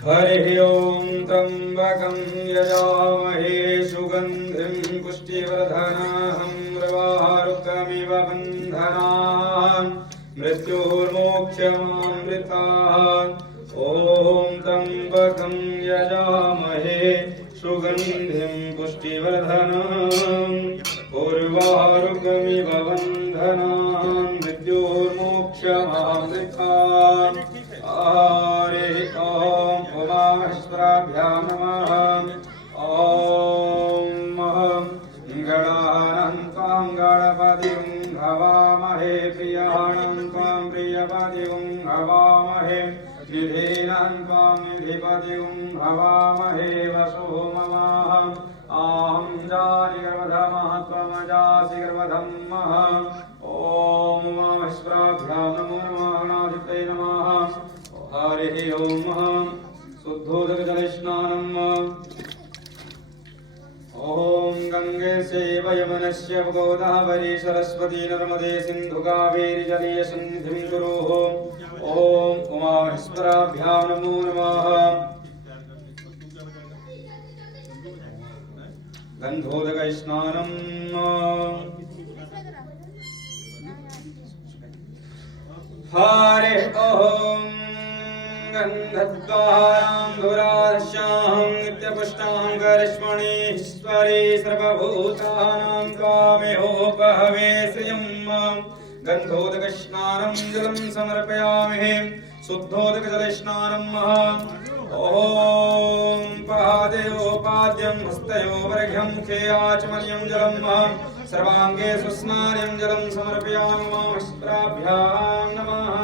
हरिः ओं त्र्यम्बकं यजामहे सुगन्धिं पुष्टिवर्धनम् उर्वारुकमिव बन्धनान् मृत्योर्मोक्षमामृतात् ॐ त्र्यम्बकं यजामहे सुगन्धिं पुष्टिवर्धनम् उर्वारुकमिव बन्धनान् मृत्योर्मोक्षमामृतात् हरिः ओं उमाश्वराभ्यां नमः। ॐ गणानां गणपतिं हवामहे प्रियाणां त्वां प्रियपतिं हवामहे निधीनां त्वां निधिपतिं हवामहे वसो ममाः आहं जानि गर्भधमः त्वमजासि गर्भधम्मः। ॐ उमाश्वराभ्यां नमो गणाधिपतये नमः। हरिः ओं शुद्धोदकजलस्नानम् ॐ गंगे चैव यमुनस्य गोदावरी सरस्वती नर्मदे सिन्धु कावेरी जलीय सन्निधिं कुरुः। ॐ उमाश्वराभ्यां नमो नमः। गन्धोदकस्नानम् हरिः ओं गन्धद्वारां धुरास्यां नित्यपुष्टां करिष्मणीश्वरी सर्वभूतानां त्वामेहोपहवे श्रियं गन्धोदकस्नानं जलं समर्पयामि शुद्धोदकजलस्नानम् ॐ पादयोपाद्यं हस्तयोर्घ्यं मुखे आचमनीयं जलं सर्वाङ्गे सुस्नानं जलं समर्पयामि उमाश्वराभ्यां नमः।